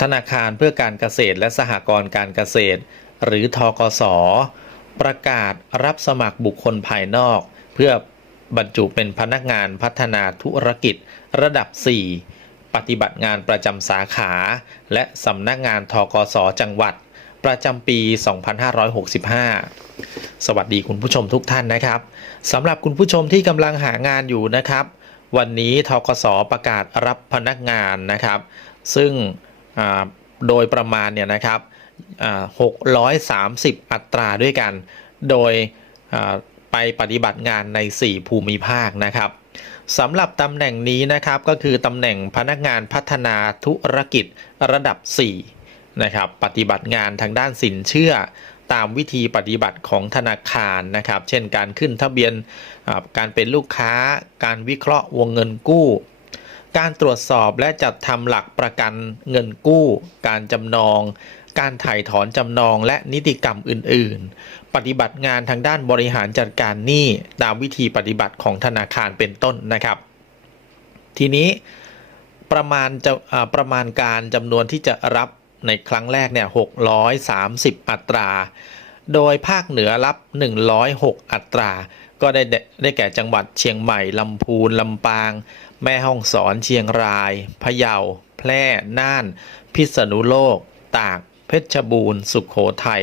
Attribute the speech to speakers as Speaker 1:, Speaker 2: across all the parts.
Speaker 1: ธนาคารเพื่อการเกษตรและสหกรณ์การเกษตร หรือทกส ประกาศรับสมัครบุคคลภายนอก เพื่อบรรจุเป็นพนักงานพัฒนาธุรกิจระดับ 4 ปฏิบัติงานประจำสาขา และสำนักงานทกส จังหวัด ประจำปี 2565 สวัสดีคุณผู้ชมทุกท่านนะครับสำหรับคุณผู้ชมที่กำลังหางานอยู่นะครับ วันนี้ทกสประกาศรับพนักงานนะครับ ซึ่ง โดยประมาณเนี่ยนะครับ630 อัตราด้วยกัน โดยไปปฏิบัติงานใน 4 ภูมิภาคนะครับสำหรับตำแหน่งนี้นะครับก็คือตำแหน่งพนักงานพัฒนาธุรกิจระดับ 4 นะครับ ปฏิบัติงานทางด้านสินเชื่อตามวิธีปฏิบัติของธนาคารนะครับ เช่นการขึ้นทะเบียนการเป็นลูกค้า การวิเคราะห์วงเงินกู้ การตรวจสอบและจัดทำหลักประกันเงินกู้ การจำนอง การถ่ายถอนจำนองและนิติกรรมอื่น ๆ ปฏิบัติงานทางด้านบริหารจัดการหนี้ตามวิธีปฏิบัติของธนาคารเป็นต้นนะครับ ทีนี้ประมาณจะประมาณการจำนวนที่จะรับในครั้งแรกเนี่ย630 อัตรา โดยภาคเหนือรับ 106 อัตรา ก็ได้ได้แก่จังหวัดเชียงใหม่ ลำพูน ลำปาง แม่ฮ่องสอนเชียงรายพะเยา แพร่ น่าน พิษณุโลก ตาก เพชรบูรณ์ สุขโขทัย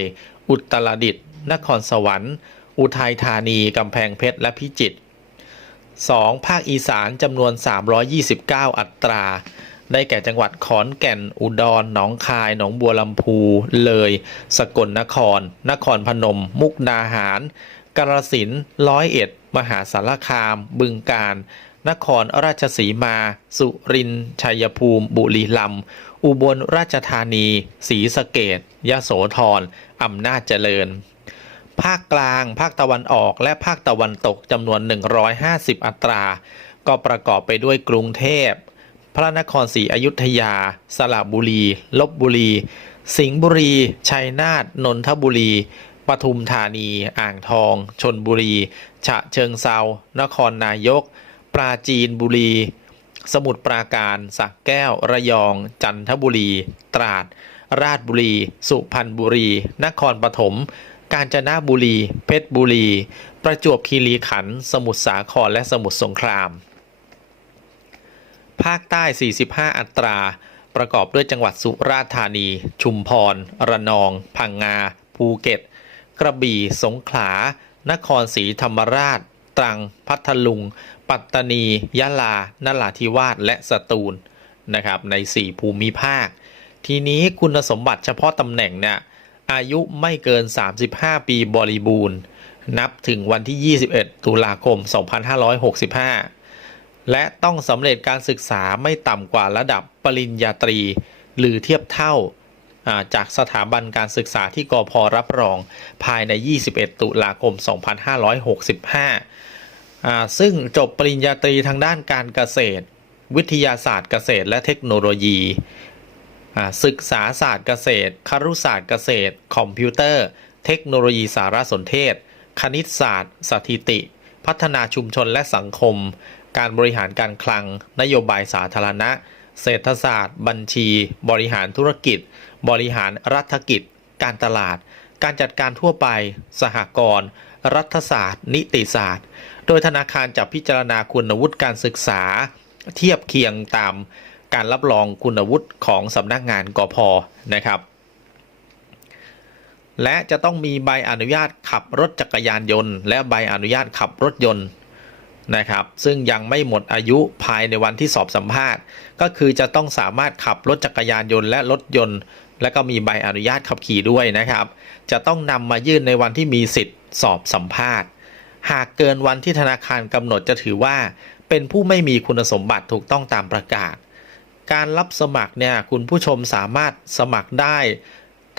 Speaker 1: อุตรดิตถ์ นครสวรรค์ อุทัยธานี กำแพงเพชร และพิจิตร 2. ภาคอีสานจำนวน 329 อัตรา ได้แก่จังหวัดขอนแก่น อุดร หนองคาย หนองบัวลำพู เลย สกลนคร นครพนม มุกดาหาร กาฬสินร้อยเอ็ด มหาสารคาม บึงกาฬ นครราชสีมา สุรินทร์ชัยภูมิ บุรีรัมย์อุบลราชธานีศรีสะเกดยะโสธรอำนาจเจริญ ภาคกลาง ภาคตะวันออกและภาคตะวันตกจำนวน 150 อัตรา ก็ประกอบไปด้วยกรุงเทพ พระนครศรีอยุธยา สระบุรี ลบบุรี สิงห์บุรี ชัยนาท นนทบุรีปทุมธานี อ่างทอง ชนบุรี ฉะเชิงเซา นครนายก ปราจีนบุรี สมุทรปราการสระแก้ว ระยอง จันทบุรี ตราด ราชบุรี สุพรรณบุรี นครปฐม กาญจนบุรี เพชรบุรี ประจวบคีรีขันธ์ สมุทรสาคร และสมุทรสงคราม ภาคใต้ 45 อัตรา ประกอบด้วยจังหวัดสุราษฎร์ธานี ชุมพร ระนอง พังงา ภูเก็ต กระบี่ สงขลา นครศรีธรรมราช ตรัง พัทลุง ปัตตานี ยะลา นราธิวาส และสตูลนะครับใน 4 ภูมิภาค ทีนี้คุณสมบัติเฉพาะตำแหน่งเนี่ยอายุไม่เกิน 35 ปีบริบูรณ์ นับถึงวันที่ 21 ตุลาคม 2565 และต้องสำเร็จการศึกษาไม่ต่ำกว่าระดับปริญญาตรี หรือเทียบเท่าอ่า จากสถาบันการศึกษาที่กพรับรองภายใน 21 ตุลาคม 2565 ซึ่งจบปริญญาตรีทางด้านการเกษตร วิทยาศาสตร์เกษตรและเทคโนโลยีศึกษาศาสตร์เกษตร ครุศาสตร์เกษตร คอมพิวเตอร์ เทคโนโลยีสารสนเทศ คณิตศาสตร์ สถิติ พัฒนาชุมชนและสังคม การบริหารการคลัง นโยบายสาธารณะ เศรษฐศาสตร์ บัญชี บริหารธุรกิจ บริหารรัฐกิจ การตลาด การจัดการทั่วไป สหกรณ์รัฐศาสตร์ นิติศาสตร์ โดยธนาคารจะพิจารณาคุณวุฒิการศึกษา เทียบเคียงตามการรับรองคุณวุฒิของสำนักงานกพนะครับและจะต้องมีใบอนุญาตขับรถจักรยานยนต์ และใบอนุญาตขับรถยนต์ นะครับ ซึ่งยังไม่หมดอายุภายในวันที่สอบสัมภาษณ์ ก็คือจะต้องสามารถขับรถจักรยานยนต์และรถยนต์ และก็มีใบอนุญาตขับขี่ด้วยนะครับ จะต้องนำมายื่นในวันที่มีสิทธิ์สอบสัมภาษณ์ หากเกินวันที่ธนาคารกำหนดจะถือว่า เป็นผู้ไม่มีคุณสมบัติถูกต้องตามประกาศ การรับสมัครเนี่ยคุณผู้ชมสามารถสมัครได้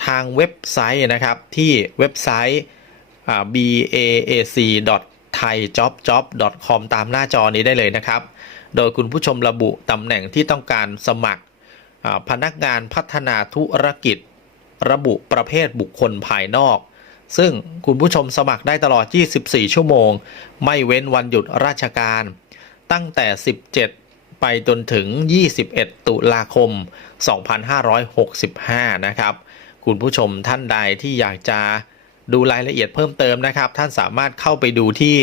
Speaker 1: ทางเว็บไซต์นะครับที่เว็บไซต์ baac t h a i j o b j o b c o m ตามหน้าจอนี้ได้เลยนะครับ โดยคุณผู้ชมระบุตำแหน่งที่ต้องการสมัครพนักงานพัฒนาธุรกิจ ระบุประเภทบุคคลภายนอก ซึ่งคุณผู้ชมสมัครได้ตลอด 24 ชั่วโมง ไม่เว้นวันหยุดราชการ ตั้งแต่ 17 ไปจนถึง 21 ตุลาคม 2565 นะครับ คุณผู้ชมท่านใดที่อยากจะ ดูรายละเอียดเพิ่มเติมนะครับ ท่านสามารถเข้าไปดูที่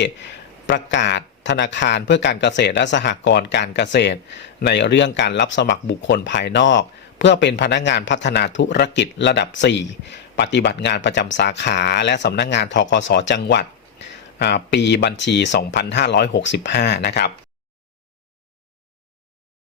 Speaker 1: ประกาศธนาคารเพื่อการเกษตรและสหกรณ์การเกษตร ในเรื่องการรับสมัครบุคคลภายนอก เพื่อเป็นพนักงานพัฒนาธุรกิจระดับ 4 ปฏิบัติงานประจำสาขาและสำนักงานทกสจังหวัด ปีบัญชี 2565 นะครับ